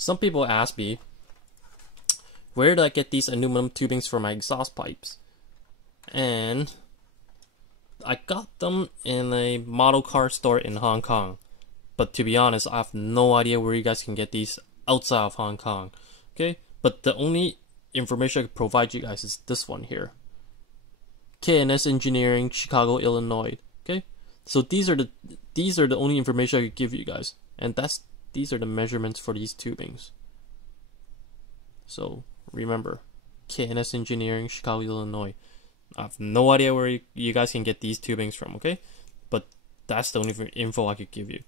Some people ask me, where do I get these aluminum tubings for my exhaust pipes? And I got them in a model car store in Hong Kong. But to be honest, I have no idea where you guys can get these outside of Hong Kong. Okay? But the only information I can provide you guys is this one here. K&S Engineering, Chicago, Illinois. Okay? So these are the only information I could give you guys. And these are the measurements for these tubings. So remember, K&S Engineering, Chicago, Illinois. I have no idea where you guys can get these tubings from, okay? But that's the only info I could give you.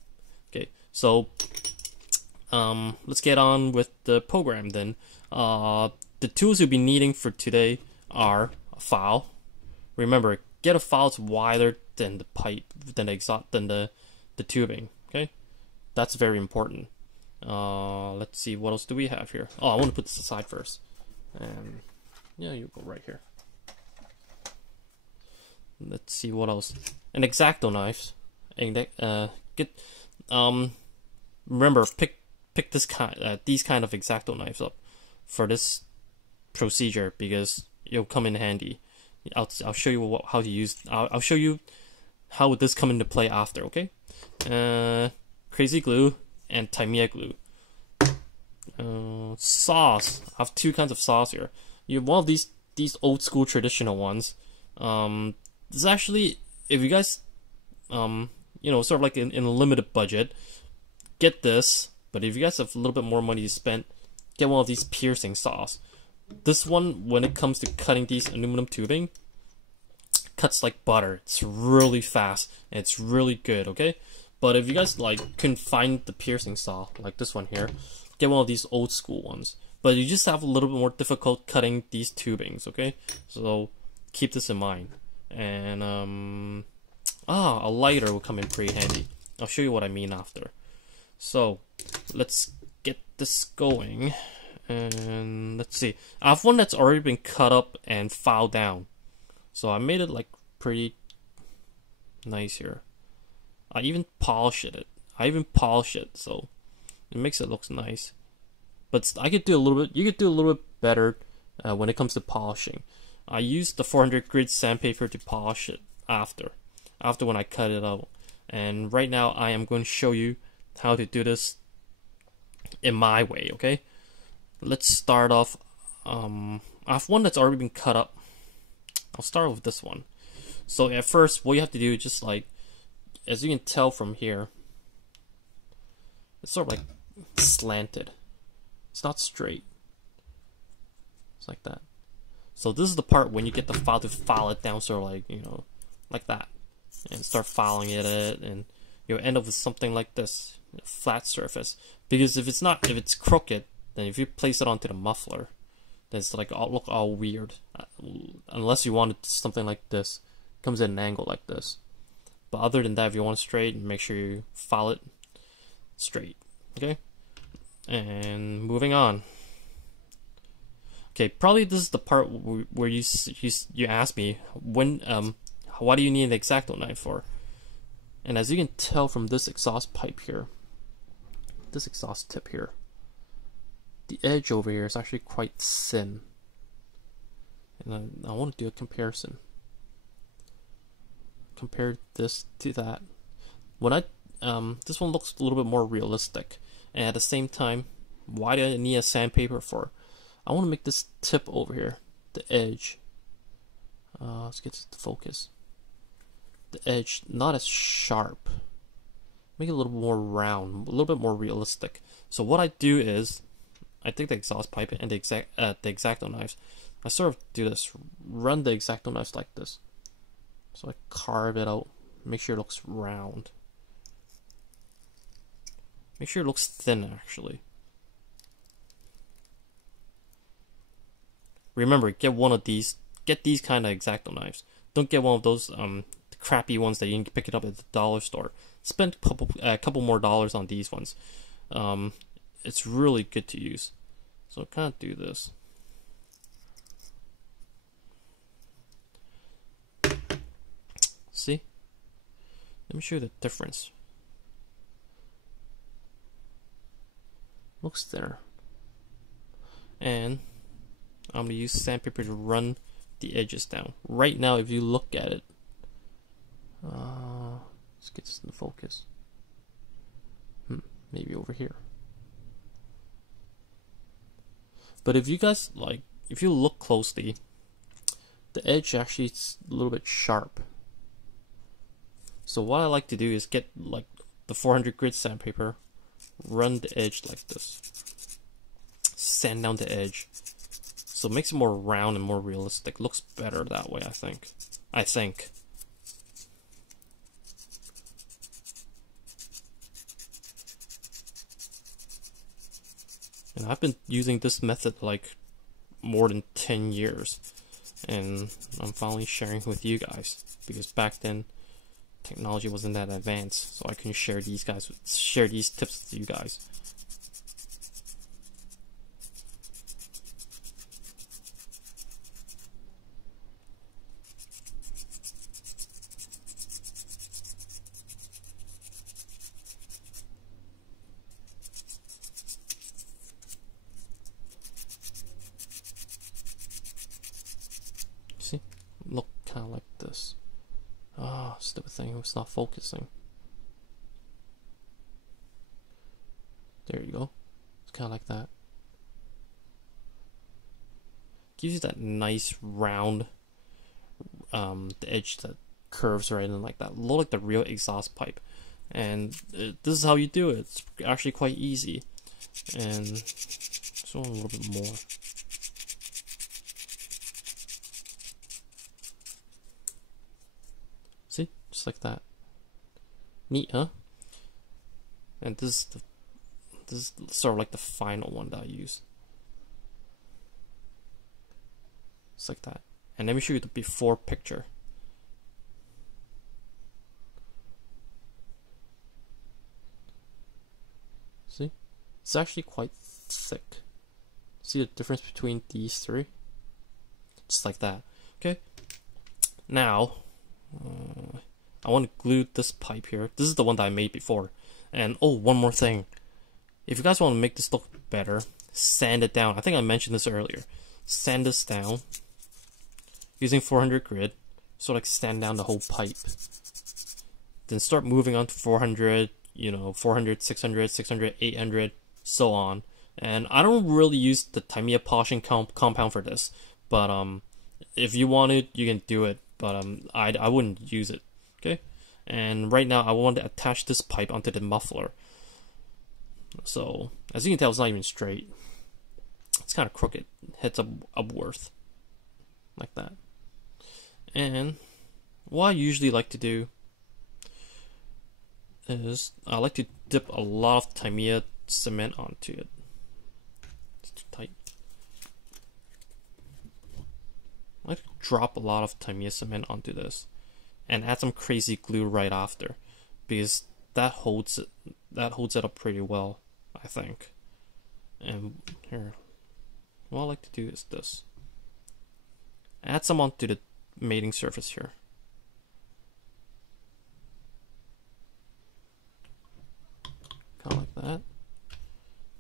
Okay, so let's get on with the program then. The tools you'll be needing for today are a file. Remember, get a file that's wider than the pipe, than the tubing. Okay, that's very important. Let's see, what else do we have here? Oh, I want to put this aside first. And yeah, you go right here. Let's see what else. An X-Acto knife. Remember, pick this these kind of X-Acto knives up for this procedure because it'll come in handy. I'll show you how to use. I'll show you how this come into play after. Okay. Crazy glue and Tamiya glue. Saws. I have two kinds of saws here. You have one of these old school traditional ones. This is actually, if you guys, sort of like in a limited budget, get this. But if you guys have a little bit more money to spend, get one of these piercing saws. This one, when it comes to cutting these aluminum tubing, cuts like butter. It's really fast and it's really good. Okay, but if you guys couldn't find the piercing saw like this one here, get one of these old school ones. But you just have a little bit more difficult cutting these tubings. Okay, so keep this in mind. And a lighter will come in pretty handy. I'll show you what I mean after. So let's get this going, and let's see. I have one that's already been cut up and filed down, so I made it like pretty nice here. I even polished it. So it makes it look nice. But I could do a little bit. You could do a little bit better when it comes to polishing. I used the 400 grit sandpaper to polish it after when I cut it out. And right now I am going to show you how to do this in my way, okay? Let's start off. I have one that's already been cut up. I'll start with this one. So at first, what you have to do is just as you can tell from here, it's sort of like slanted. It's not straight. It's like that. So this is the part when you get the file to file it down, sort of like that, and start filing it, and you'll end up with something like this, a flat surface. Because if it's crooked, then if you place it onto the muffler, then it's look all weird. Unless you want it something like this, it comes at an angle like this. But other than that, if you want it straight, make sure you file it straight. Okay, and moving on. Okay, probably this is the part where you ask me why do you need an X-Acto knife for? And as you can tell from this exhaust pipe here, this exhaust tip here, the edge over here is actually quite thin. And I want to do a comparison. Compare this to that. This one looks a little bit more realistic, and at the same time, why do I need a sandpaper for? I want to make this tip over here, the edge. Let's get to the focus. The edge not as sharp. Make it a little more round, a little bit more realistic. So what I do is, I take the exhaust pipe and the X-Acto knives. I sort of do this, run the X-Acto knives like this. So I carve it out, make sure it looks round. Make sure it looks thin actually. Remember, get one of these. Get these kind of X-Acto knives. Don't get one of those crappy ones that you can pick it up at the dollar store. Spend a couple more dollars on these ones. It's really good to use. So I kind of do this. See? Let me show you the difference. Looks thinner. And I'm gonna use sandpaper to run the edges down. Right now, if you look at it, let's get this into focus. Maybe over here. But if you guys if you look closely, the edge actually is a little bit sharp. So what I like to do is get like the 400 grit sandpaper, run the edge like this, sand down the edge, so it makes it more round and more realistic. Looks better that way, I think. And I've been using this method like more than 10 years, and I'm finally sharing with you guys, because back then technology wasn't that advanced, so I can share these tips with you guys. See, look kind of like this. Ah, stupid thing, it's not focusing. There you go. It's kind of like that. Gives you that nice round, the edge that curves right in like that. Look like the real exhaust pipe. And this is how you do it. It's actually quite easy. And just want a little bit more. See, just like that. Neat, huh? And this is sort of like the final one that I use. Just like that. And let me show you the before picture. See? It's actually quite thick. See the difference between these three? Just like that. Okay. Now, I want to glue this pipe here. This is the one that I made before. And oh, one more thing. If you guys want to make this look better, sand it down. I think I mentioned this earlier. Sand this down using 400 grit. So like sand down the whole pipe. Then start moving on to 400, 400, 600, 600, 800, so on. And I don't really use the Tamiya polishing compound for this, but if you want it, you can do it. But I wouldn't use it. Okay. And right now I want to attach this pipe onto the muffler. So as you can tell, it's not even straight. It's kind of crooked. Heads upwards, like that. And what I usually like to do is I like to dip a lot of Tamiya cement onto it. It's too tight. I like to drop a lot of Tamiya cement onto this and add some crazy glue right after, because that holds it up pretty well, I think. And here, what I like to do is this. Add some onto the mating surface here. Kind of like that.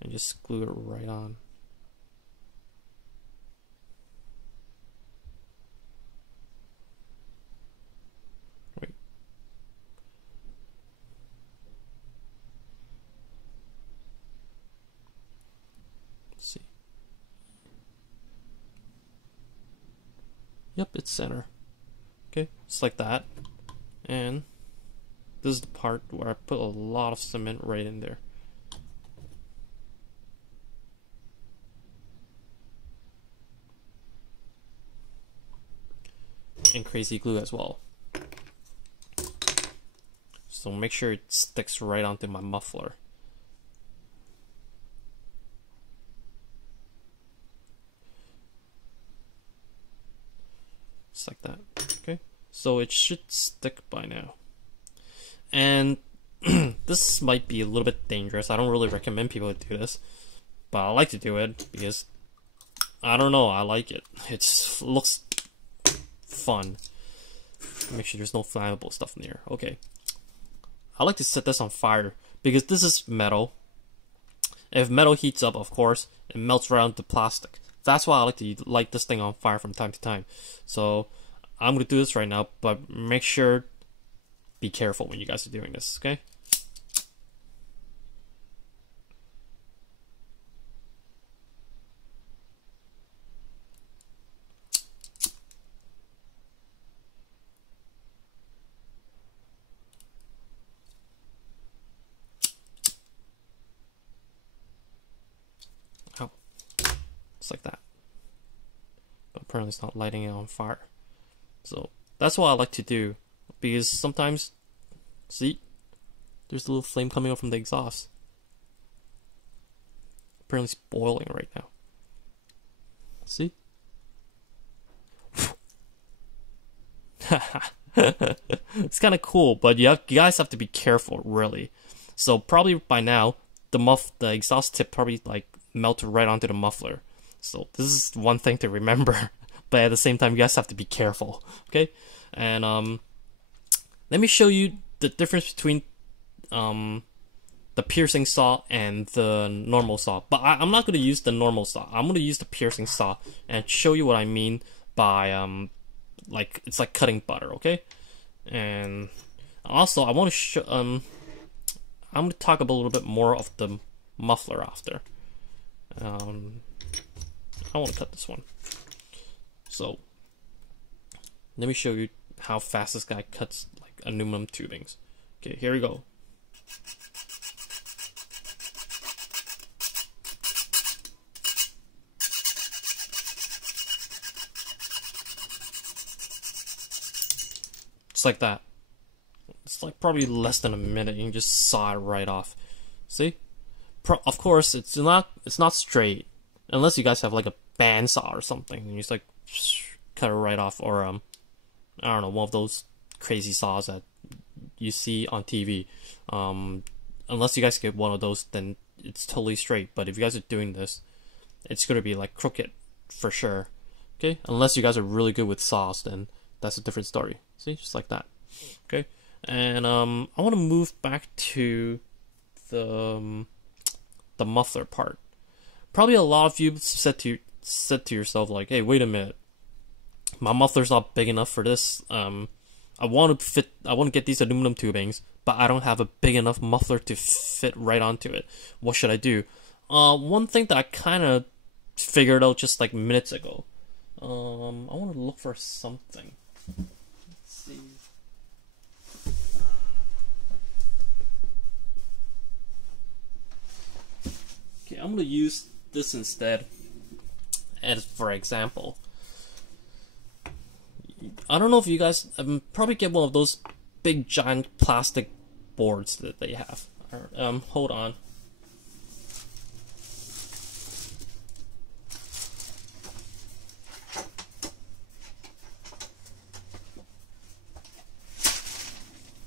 And just glue it right on. Wait. Let's see. Yep, it's center. Okay, just like that. And this is the part where I put a lot of cement right in there. And crazy glue as well. So make sure it sticks right onto my muffler. Just like that. Okay. So it should stick by now. And this might be a little bit dangerous. I don't really recommend people to do this, but I like to do it because I don't know, I like it. It looks fun. Make sure there's no flammable stuff in here. Okay. I like to set this on fire because this is metal If metal heats up, of course, it melts right onto plastic. That's why I like to light this thing on fire from time to time. So I'm gonna do this right now, but make sure, be careful when you guys are doing this, okay? Oh, just like that. But apparently it's not lighting it on fire. So that's what I like to do, because sometimes, see, there's a little flame coming up from the exhaust. Apparently it's boiling right now. See? It's kind of cool, but you guys have to be careful, really. So probably by now, the exhaust tip probably like melted right onto the muffler. So this is one thing to remember, but at the same time, you guys have to be careful, okay? And let me show you the difference between the piercing saw and the normal saw. But I'm not going to use the normal saw. I'm going to use the piercing saw and show you what I mean by like it's like cutting butter, okay? And also I want to show I'm going to talk about a little bit more of the muffler after. I want to cut this one. So let me show you how fast this guy cuts like aluminum tubings. Okay, here we go. Just like that. It's like probably less than a minute. You can just saw it right off. See? Of course, it's not straight, unless you guys have like a bandsaw or something, and you just like cut it right off, or I don't know, one of those crazy saws that you see on TV. Unless you guys get one of those, then it's totally straight. But if you guys are doing this, it's gonna be like crooked for sure. Okay, unless you guys are really good with saws, then that's a different story. See, just like that. Okay, and I want to move back to the muffler part. Probably a lot of you said to yourself like, hey, wait a minute, my muffler's not big enough for this. I want to get these aluminum tubings, but I don't have a big enough muffler to fit right onto it. What should I do? One thing that I kind of figured out just like minutes ago. I want to look for something. Let's see. Okay, I'm gonna use this instead as for example. I don't know if you guys probably get one of those big giant plastic boards that they have. Hold on.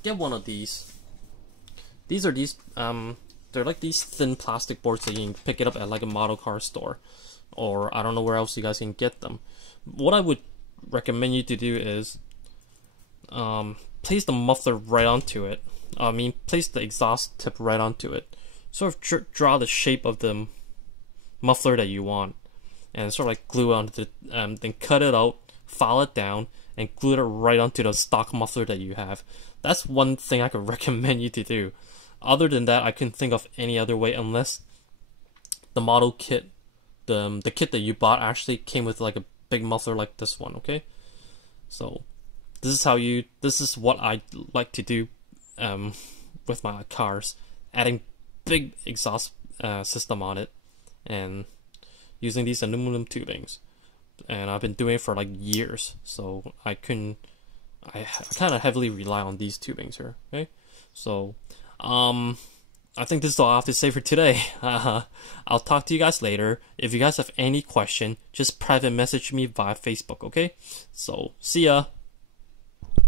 Get one of these. These are they're like these thin plastic boards that you can pick it up at like a model car store, or I don't know where else you guys can get them. What I would recommend you to do is place the muffler right onto it. Place the exhaust tip right onto it. Sort of draw the shape of the muffler that you want, and sort of like glue it onto the, then cut it out, file it down, and glue it right onto the stock muffler that you have. That's one thing I could recommend you to do. Other than that, I couldn't think of any other way, unless the model kit, the kit that you bought actually came with like a big muffler like this one. Okay, so this is what I like to do with my cars, adding big exhaust system on it and using these aluminum tubings. And I've been doing it for like years, so I kind of heavily rely on these tubings here. Okay, so I think this is all I have to say for today. I'll talk to you guys later. If you guys have any question, just private message me via Facebook. Okay, so see ya.